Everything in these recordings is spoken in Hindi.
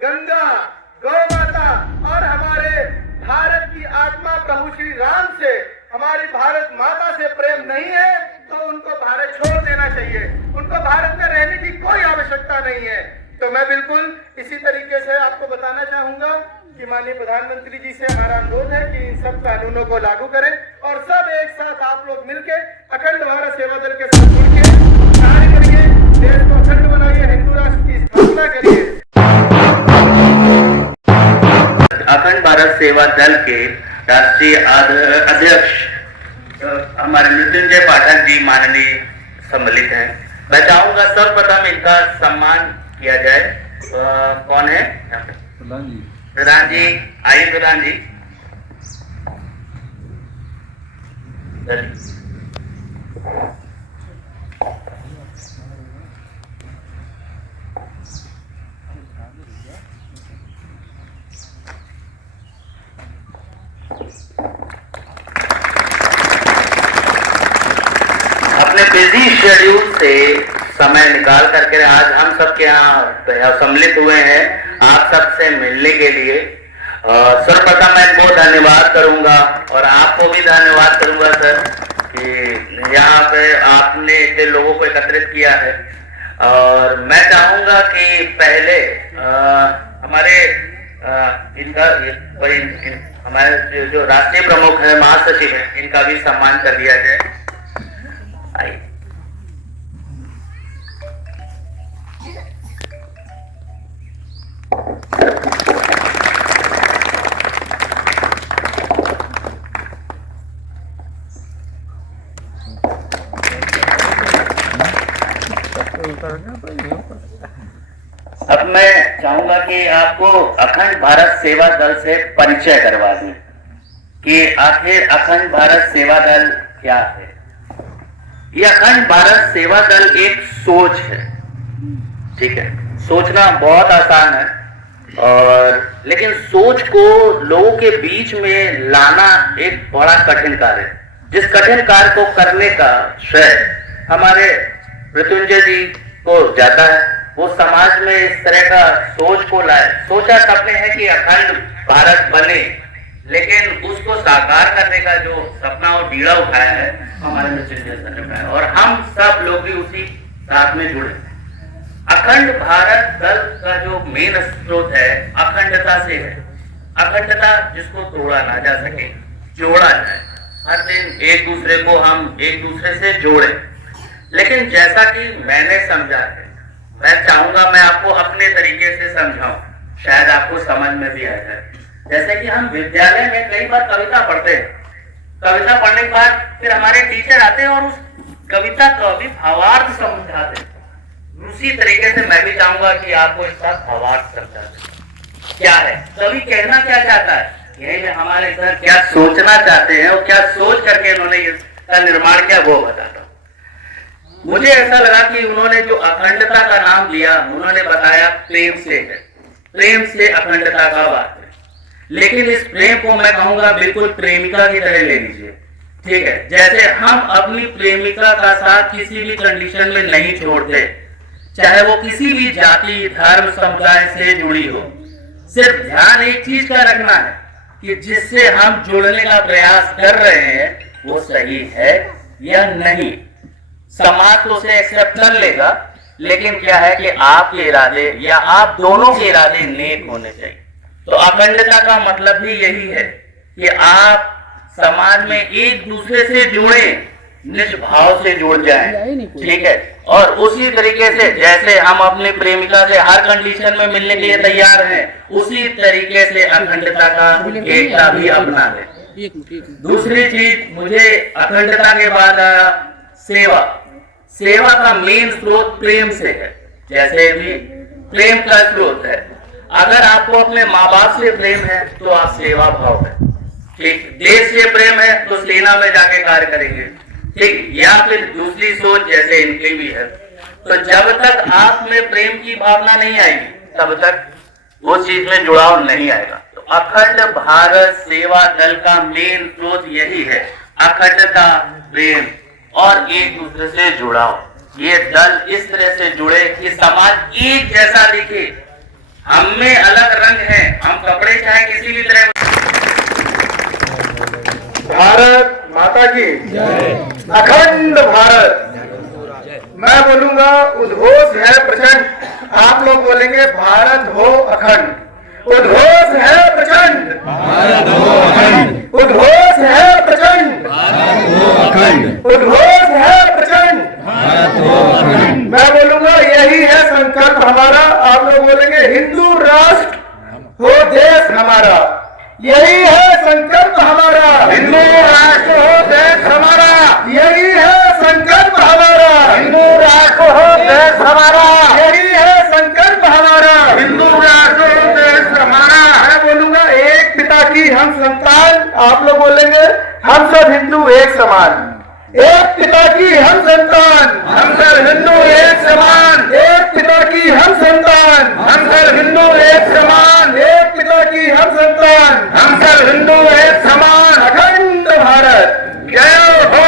गंगा, गौ माता और हमारे भारत की आत्मा प्रभु श्री राम से, हमारी भारत माता से प्रेम नहीं है तो उनको भारत छोड़ देना चाहिए। उनको भारत में रहने की कोई आवश्यकता नहीं है। तो मैं बिल्कुल इसी तरीके से आपको बताना चाहूंगा कि माननीय प्रधानमंत्री जी से हमारा अनुरोध है कि इन सब कानूनों को लागू करें और सब एक साथ आप लोग मिलकर अखंड भारत सेवा दल के साथ जुड़के कार्य करिए, देश को अखंड बनाइए, हिंदू राष्ट्र की स्थापना करिए। अखंड भारत सेवा दल के राष्ट्रीय अध्यक्ष हमारे मृत्युंजय पाठक जी माननीय सम्मिलित हैं। मैं चाहूंगा सर्वप्रथम इनका सम्मान किया जाए। कौन है? प्रधान जी आइए। प्रधान जी अपने बिजी शेड्यूल से समय निकाल करके आज हम सबके यहाँ सम्मिलित हुए हैं आप सबसे मिलने के लिए। सर्वप्रथम मैं बहुत धन्यवाद करूंगा और आपको भी धन्यवाद करूंगा सर कि यहाँ पे आपने इतने लोगों को एकत्रित किया है। और मैं चाहूंगा कि पहले हमारे हमारे जो राष्ट्रीय प्रमुख है, महासचिव है, इनका भी सम्मान कर दिया जाए। आइए। अब मैं चाहूंगा कि आपको अखंड भारत सेवा दल से परिचय करवा दूं कि आखिर अखंड भारत सेवा दल क्या है। ये अखंड भारत सेवा दल एक सोच है, ठीक है। सोचना बहुत आसान है और लेकिन सोच को लोगों के बीच में लाना एक बड़ा कठिन कार्य है। जिस कठिन कार्य को करने का श्रेय हमारे मृत्युंजय जी को जाता है। वो समाज में इस तरह का सोच को लाए। सोचा सबने है कि अखंड भारत बने, लेकिन उसको साकार करने का जो सपना और बीड़ा उठाया है हमारे मृत्युंजय सर ने उठाया और हम सब लोग भी उसी साथ में जुड़े। अखंड भारत दल का जो मेन स्रोत है अखंडता से है। अखंडता जिसको तोड़ा ना जा सके, जोड़ा जाए। हर दिन एक दूसरे को हम एक दूसरे से जोड़े। लेकिन जैसा कि मैंने समझा है, मैं चाहूंगा मैं आपको अपने तरीके से समझाऊं, शायद आपको समझ में भी आ जाए। जैसे कि हम विद्यालय में कई बार कविता पढ़ते हैं। कविता पढ़ने के बाद फिर हमारे टीचर आते हैं और उस कविता का भी भावार्थ समझाते हैं। उसी तरीके से मैं भी चाहूंगा कि आपको इसका भावार्थ समझाते क्या है, कवि कहना क्या चाहता है, यही हमारे सर क्या सोचना चाहते हैं और क्या सोच करके इन्होंने इसका निर्माण किया वो बताता। मुझे ऐसा लगा कि उन्होंने जो अखंडता का नाम लिया, उन्होंने बताया प्रेम से है। प्रेम से अखंडता का बात है। लेकिन इस प्रेम को मैं कहूंगा बिल्कुल प्रेमिका की तरह ले लीजिए, ठीक है। जैसे हम अपनी प्रेमिका का साथ किसी भी कंडीशन में नहीं छोड़ते, चाहे वो किसी भी जाति धर्म समुदाय से जुड़ी हो। सिर्फ ध्यान एक चीज का रखना है कि जिससे हम जुड़ने का प्रयास कर रहे हैं वो सही है या नहीं। समाज तो उसे एक्सेप्ट कर लेगा, लेकिन क्या है कि आपके इरादे या आप दोनों के इरादे नेक होने चाहिए। तो अखंडता का मतलब भी यही है कि आप समाज में एक दूसरे से जुड़े, निष्भाव से जुड़ जाएं, ठीक है। और उसी तरीके से जैसे हम अपनी प्रेमिका से हर कंडीशन में मिलने के लिए तैयार हैं, उसी तरीके से अखंडता का एकता भी अपना है। दूसरी चीज मुझे अखंडता के बाद सेवा। सेवा का मेन स्रोत प्रेम से है। जैसे भी प्रेम का स्रोत है, अगर आपको अपने माँ बाप से प्रेम है तो आप सेवा भाव है, ठीक। देश से प्रेम है तो सेना में जाके कार्य करेंगे, ठीक। या फिर दूसरी सोच जैसे इनकी भी है। तो जब तक आप में प्रेम की भावना नहीं आएगी तब तक वो चीज में जुड़ाव नहीं आएगा। तो अखंड भारत सेवा दल का मेन स्रोत यही है, अखंडता, प्रेम और एक दूसरे से जुड़ाव। ये दल इस तरह से जुड़े कि समाज एक जैसा दिखे, हम में अलग रंग है, हम कपड़े चाहे किसी भी तरह। भारत माता की अखंड भारत। मैं बोलूंगा उद्घोष है प्रचंड, आप लोग बोलेंगे भारत हो अखंड। उद्घोष है प्रचंड, भारत हो अखंड। उद्घोष है प्रचंड, भारत हो अखंड। उद्घोष है प्रचंड, भारत हो अखंड। मैं बोलूंगा यही है संकल्प हमारा। आप लोग बोलेंगे हिंदू राष्ट्र हो देश हमारा। यही है संकल्प हमारा, हिंदू राष्ट्र हो देश हमारा। यही है संकल्प हमारा, हिंदू राष्ट्र हो देश हमारा। यही है संकल्प हमारा, हिंदू राष्ट्र हो देश हमारा। मैं बोलूंगा एक पिता की हम संतान, आप लोग बोलेंगे हम सब हिंदू एक समान। एक पिता की हम संतान, हम सब हिंदू एक समान। एक पिता की हम संतान, हम सब हिंदू एक समान। एक पिता की हम संतान, हम सब हिंदू एक समान। अखंड भारत जय हो।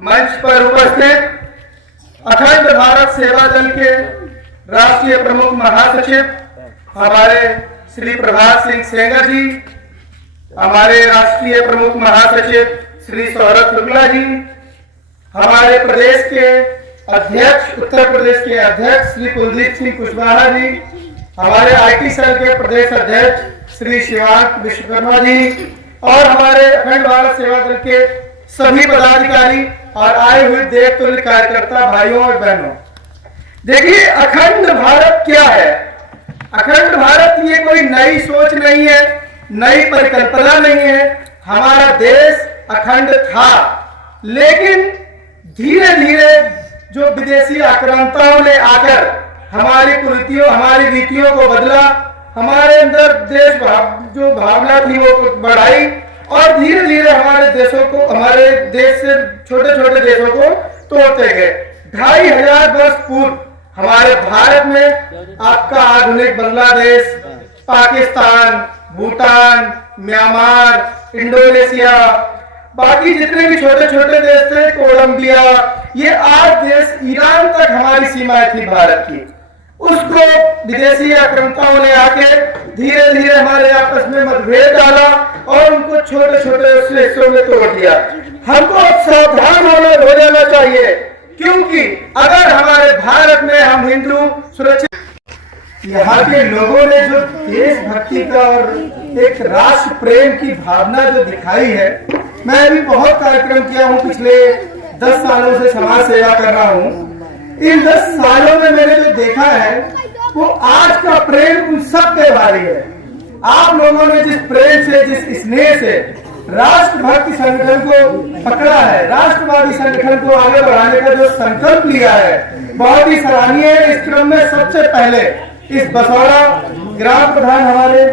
मंच पर उपस्थित अखंड भारत सेवा दल के राष्ट्रीय प्रमुख महासचिव हमारे श्री प्रभात सिंह सेंगर जी, हमारे राष्ट्रीय प्रमुख महासचिव श्री सौरभ शुक्ला जी, हमारे प्रदेश के अध्यक्ष, उत्तर प्रदेश के अध्यक्ष श्री कुलदीप सिंह कुशवाहा जी, हमारे आईटी सेल के प्रदेश अध्यक्ष श्री शिवांक विश्वकर्मा जी, और हमारे अखंड भारत सेवा दल के सभी पदाधिकारी और आए हुए देवतुल्य कार्यकर्ता भाइयों और बहनों। देखिए अखंड भारत क्या है। अखंड भारत ये कोई नई सोच नहीं है, नई परिकल्पना नहीं है। हमारा देश अखंड था, लेकिन धीरे धीरे जो विदेशी आक्रांताओं ने आकर हमारी कुरीतियों, हमारी रीतियों को बदला, हमारे अंदर देश जो भावना थी वो बढ़ाई, और धीरे धीरे हमारे देशों को, हमारे देश से छोटे छोटे देशों को तोड़ते गए। 2500 वर्ष पूर्व हमारे भारत में आपका आधुनिक बांग्लादेश, पाकिस्तान, भूटान, म्यांमार, इंडोनेशिया, बाकी जितने भी छोटे छोटे देश थे, कोलंबिया, ये 8 देश, ईरान तक हमारी सीमाएं थी भारत की। उसको विदेशी आक्रांताओं ने आके धीरे धीरे हमारे आपस में मतभेद डाला और उनको छोटे छोटे हिस्सों में तोड़ दिया। हमको सावधान हो जाना चाहिए, क्योंकि अगर हमारे भारत में हम हिंदू सुरक्षित, यहाँ के लोगों ने जो देशभक्ति का और एक राष्ट्र प्रेम की भावना जो दिखाई है, मैं भी बहुत कार्यक्रम किया हूँ, पिछले 10 सालों से समाज सेवा कर रहा हूँ। इन 10 सालों में मैंने जो देखा है वो आज का प्रेम उन सब पे भारी है। आप लोगों ने जिस प्रेम से, जिस स्नेह से राष्ट्रभक्ति संगठन को पकड़ा है, राष्ट्रवादी संगठन को आगे बढ़ाने का जो संकल्प लिया है, बहुत ही सराहनीय है। इस क्रम में सबसे पहले इस बसौड़ा ग्राम प्रधान हमारे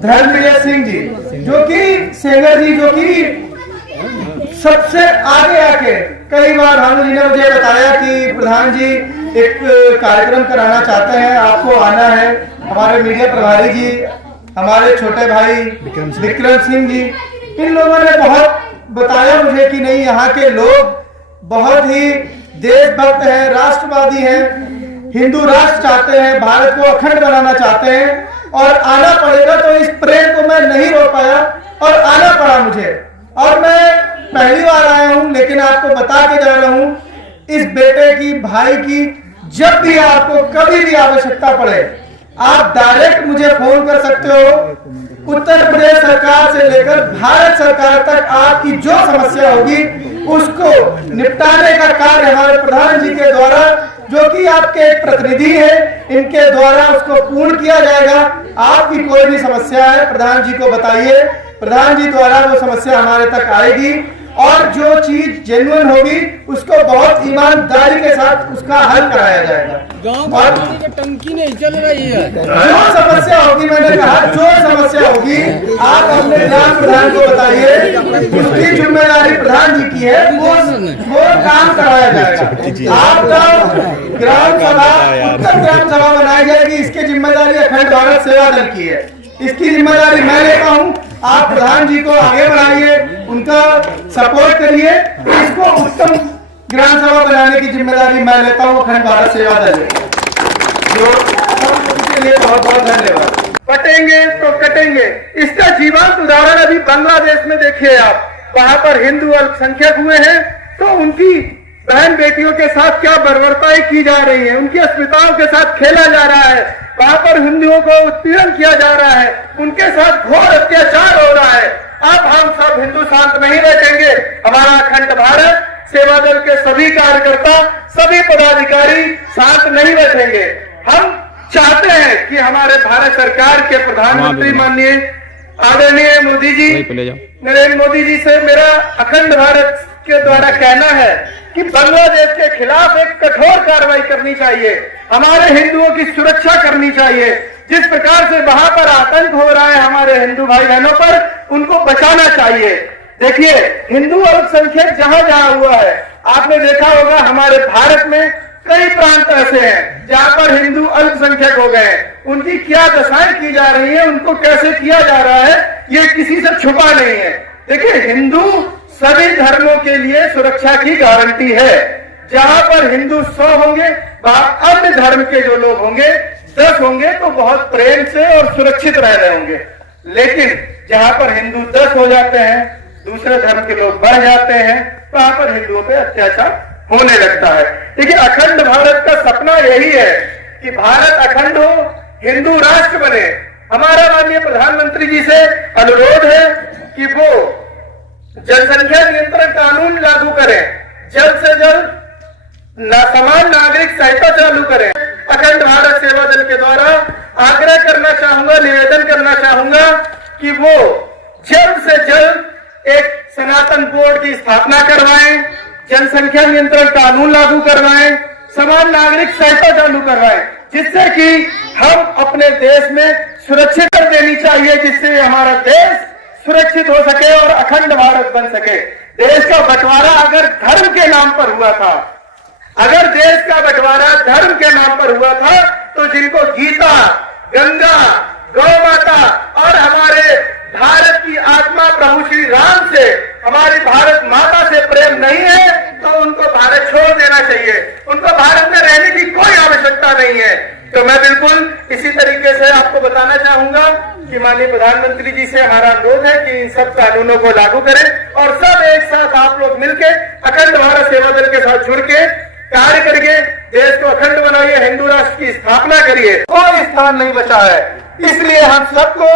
धर्मप्रिय सिंह जी, जो कि सेंगर जी, जो कि सबसे आगे आके कई बार भानु जी ने मुझे बताया कि प्रधान जी एक कार्यक्रम कराना चाहते हैं, आपको आना है। हमारे मीडिया प्रभारी जी, हमारे छोटे भाई विक्रम सिंह जी, इन लोगों ने बहुत बताया मुझे कि नहीं, यहाँ के लोग बहुत ही देशभक्त हैं, राष्ट्रवादी हैं, हिंदू राष्ट्र चाहते हैं, भारत को अखंड बनाना चाहते हैं, और आना पड़ेगा। तो इस प्रेम को मैं नहीं रोक पाया और आना पड़ा मुझे, और मैं पहली बार आया हूं, लेकिन आपको बता के जा रहा हूं, इस बेटे की, भाई की, जब भी आपको कभी भी आवश्यकता पड़े, आप डायरेक्ट मुझे फोन कर सकते हो। उत्तर प्रदेश सरकार से लेकर भारत सरकार तक आपकी जो समस्या होगी उसको निपटाने का कार्य हमारे प्रधान जी के द्वारा, जो कि आपके एक प्रतिनिधि है, इनके द्वारा उसको पूर्ण किया जाएगा। आपकी कोई भी समस्या है, प्रधान जी को बताइए, प्रधान जी द्वारा वो समस्या हमारे तक आएगी, और जो चीज जेन्युइन होगी उसको बहुत ईमानदारी के साथ उसका हल कराया जाएगा। गांव की टंकी नहीं चल रही है, जो समस्या होगी, मैंने कहा जो समस्या होगी आप अपने ग्राम प्रधान को बताइए, उसकी जिम्मेदारी प्रधान जी की है, वो काम कराया जाएगा। आपका ग्राम सभा, उत्तर ग्राम सभा बनाई जाएगी, इसकी जिम्मेदारी अखंड भारत सेवा दल की है, इसकी जिम्मेदारी मैं लेता हूँ। आप प्रधान जी को आगे बढ़ाइए, उनका सपोर्ट करिए, इसको उत्तम ग्राम सभा बनाने की जिम्मेदारी मैं लेता हूँ अखंड भारत सेवा दल। जो लिए बहुत बहुत धन्यवाद। कटेंगे तो कटेंगे, इसका जीवंत उदाहरण अभी बांग्लादेश में देखिए आप। वहां पर हिंदू अल्पसंख्यक हुए हैं तो उनकी बहन बेटियों के साथ क्या बर्बरताएं की जा रही है, उनकी अस्मिताओं के साथ खेला जा रहा है, वहां पर हिंदुओं को उत्पीड़न किया जा रहा है, उनके साथ घोर अत्याचार हो रहा है। अब हम सब हिंदू शांत नहीं बैठेंगे। हमारा अखंड भारत सेवा दल के सभी कार्यकर्ता, सभी पदाधिकारी शांत नहीं बैठेंगे। हम चाहते हैं कि हमारे भारत सरकार के प्रधानमंत्री माननीय आदरणीय मोदी जी, नरेंद्र मोदी जी से मेरा अखंड भारत के द्वारा कहना है कि बांग्लादेश के खिलाफ एक कठोर कार्रवाई करनी चाहिए, हमारे हिंदुओं की सुरक्षा करनी चाहिए। जिस प्रकार से वहां पर आतंक हो रहा है हमारे हिंदू भाई बहनों पर, उनको बचाना चाहिए। देखिए, हिंदू अल्पसंख्यक जहां जहां हुआ है, आपने देखा होगा हमारे भारत में कई प्रांत ऐसे हैं जहां पर हिंदू अल्पसंख्यक हो गए हैं। उनकी क्या दशाएं की जा रही है, उनको कैसे किया जा रहा है, ये किसी से छुपा नहीं है। देखिए, हिंदू सभी धर्मों के लिए सुरक्षा की गारंटी है। जहां पर हिंदू 100 होंगे, वहां अन्य धर्म के जो लोग होंगे 10 होंगे तो बहुत प्रेम से और सुरक्षित रह रहे होंगे। लेकिन जहां पर हिंदू 10 हो जाते हैं, दूसरे धर्म के लोग बढ़ जाते हैं, वहां पर हिंदुओं पे अत्याचार होने लगता है। देखिए, अखंड भारत का सपना यही है कि भारत अखंड हो, हिंदू राष्ट्र बने। हमारा माननीय प्रधानमंत्री जी से अनुरोध है कि वो जनसंख्या नियंत्रण कानून लागू करें, जल्द से जल्द समान नागरिक संहिता चालू करें। अखंड भारत सेवा दल के द्वारा आग्रह करना चाहूंगा, निवेदन करना चाहूंगा कि वो जल्द से जल्द एक सनातन बोर्ड की स्थापना करवाएं, जनसंख्या नियंत्रण कानून लागू करवाएं, समान नागरिक संहिता चालू करवाएं, जिससे कि हम अपने देश में सुरक्षित कर देनी चाहिए, जिससे हमारा देश सुरक्षित हो सके और अखंड भारत बन सके। देश का बंटवारा अगर धर्म के नाम पर हुआ था, अगर देश का बंटवारा धर्म के नाम पर हुआ था, तो जिनको गीता, गंगा, गौ माता और हमारे भारत की आत्मा प्रभु श्री राम से, हमारी भारत माता से प्रेम नहीं है, तो उनको भारत छोड़ देना चाहिए। उनको भारत में रहने की कोई आवश्यकता नहीं है। तो मैं बिल्कुल इसी तरीके से आपको बताना चाहूंगा कि माननीय प्रधानमंत्री जी से हमारा अनुरोध है कि इन सब कानूनों को लागू करें और सब एक साथ आप लोग मिलकर अखंड भारत सेवा दल के साथ जुड़ के कार्य करिए, देश को अखंड बनाइए, हिंदू राष्ट्र की स्थापना करिए। कोई स्थान नहीं बचा है, इसलिए हम सबको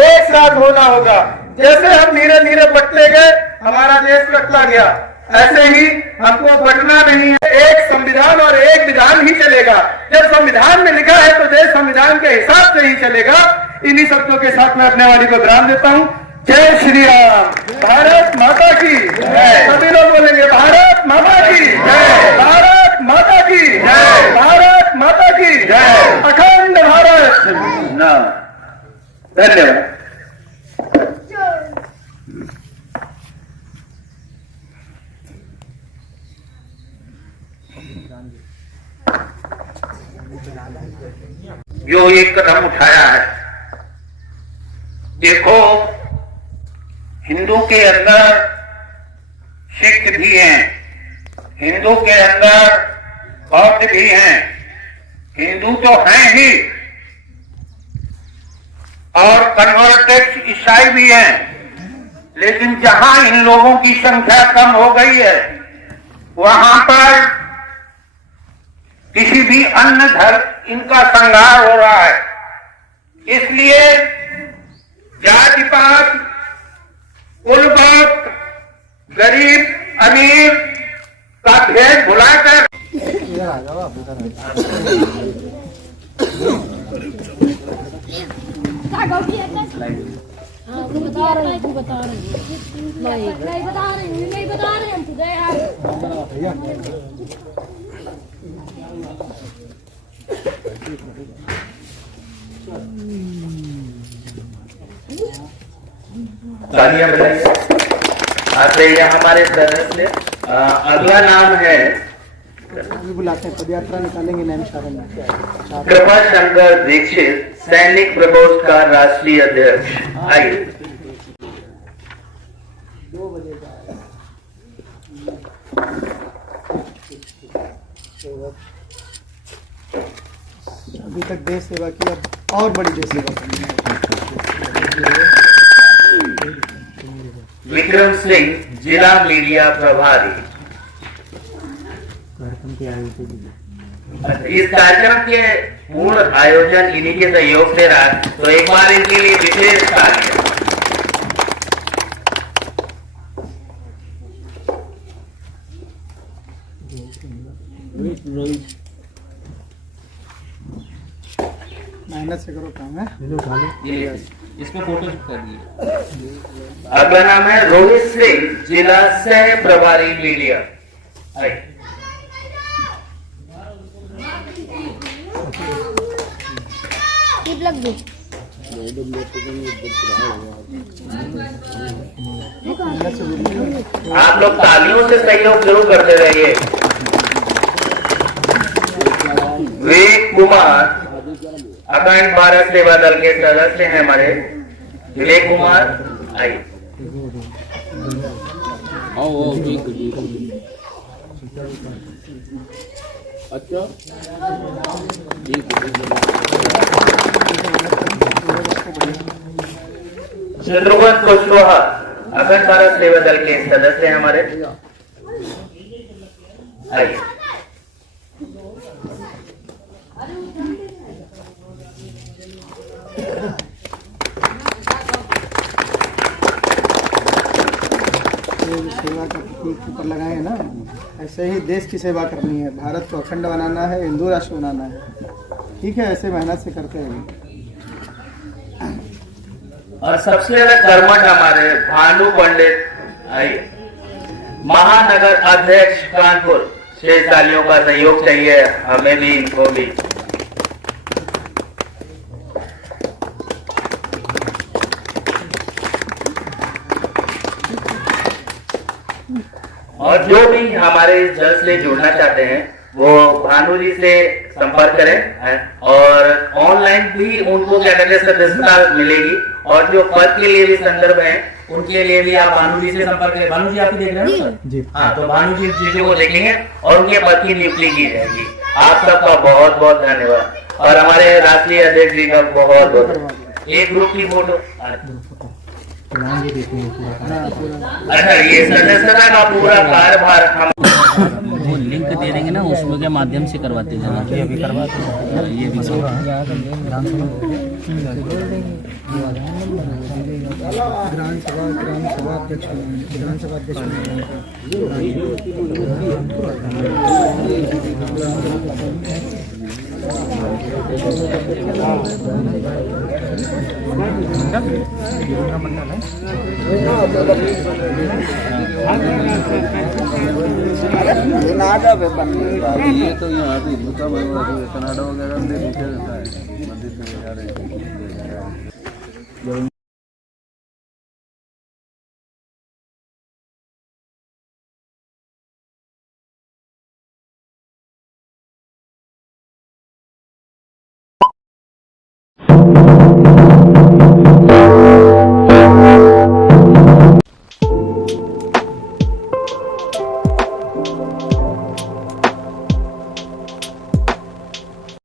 एक साथ होना होगा। जैसे हम धीरे धीरे बंटते गए, हमारा देश कटता गया, ऐसे ही हमको बंटना नहीं है। एक संविधान और एक विधान ही चलेगा। जब संविधान में लिखा है तो देश संविधान के हिसाब से ही चलेगा। इन्हीं शब्दों के साथ मैं अपने वाणी को विराम देता हूँ। जय श्री राम, भारत माता की जय। सभी लोग बोलेंगे भारत माता की जय, भारत माता की जय, भारत माता की जय, अखंड भारत। धन्यवाद। जो एक कदम उठाया है, देखो हिंदू के अंदर सिख भी हैं, हिंदू के अंदर बौद्ध भी हैं, हिंदू तो हैं ही और कन्वर्टेड ईसाई भी हैं। लेकिन जहां इन लोगों की संख्या कम हो गई है, वहां पर किसी भी अन्य धर्म इनका संहार हो रहा है। इसलिए जाति पात, कुलपात, गरीब अमीर का भेद भुलाकर बता रहे नहीं बता रहे हम तुझे यार। तालियां बजाइए। आते ही हमारे सदस्य अगला नाम है बुलाते हैं, पदयात्रा निकालेंगे नैमिषारण्य में। कृपा शंकर दीक्षित, सैनिक प्रकोष्ठ का राष्ट्रीय अध्यक्ष। आइए। 2 बजे का अभी तक देश सेवा की, अब और बड़ी देश सेवा करनी है। विक्रम सिंह, जिला मीडिया प्रभारी। इस कार्यक्रम के पूर्ण आयोजन इन्हीं के सहयोग से रहा, तो एक बार इनके लिए विशेष तालियां। मेहनत से करो काम है। इसमें फोटो कर दिए। अगला नाम है रोहित सिंह, जिला सह प्रभारी मीडिया। आइए। टिप लग गई। आप लोग तालियों से सहयोग जरूर करते रहिए। विवेक कुमार, अखंड भारत सेवा दल के सदस्य हैं हमारे। विवेक कुमार, आइए। अच्छा, शत्रुघ्न कुशवाहा, अखंड भारत सेवा दल के सदस्य हैं हमारे। आइए। सेवा का प्रतीक ऊपर लगाए हैं ना, ऐसे ही देश की सेवा करनी है, भारत को अखंड बनाना है, हिंदू राष्ट्र बनाना है। ठीक है, ऐसे मेहनत से करते हैं। और सबसे ज्यादा कर्मठ हमारे भानु पंडित, आइए। महानगर अध्यक्ष कानपुर, शेषशालियों का सहयोग चाहिए हमें भी, इनको भी। और जो भी हमारे इस जल से जुड़ना चाहते हैं वो भानु जी से संपर्क करें, और ऑनलाइन भी उनको क्या कहते हैं सदस्यता मिलेगी। और जो पद के लिए भी संदर्भ है उनके लिए भी आप भानु जी से संपर्क करें। भानु जी आप ही देख रहे हैं ना सर? हाँ, तो भानु जी चीजों को देखेंगे और उनके पद की नियुक्ति की जाएगी। आप सबका बहुत बहुत धन्यवाद, और हमारे राष्ट्रीय अध्यक्ष जी का बहुत बहुत। एक ग्रुप की फोटो। अच्छा, ये सदस्यता का पूरा कार्यभार हम वो लिंक दे देंगे ना, उसमें के माध्यम से करवाते हैं। ये भी करवाते हैं, ये भी ग्राम सभा अध्यक्ष ये तो यहाँ पे कनाडा वगैरह में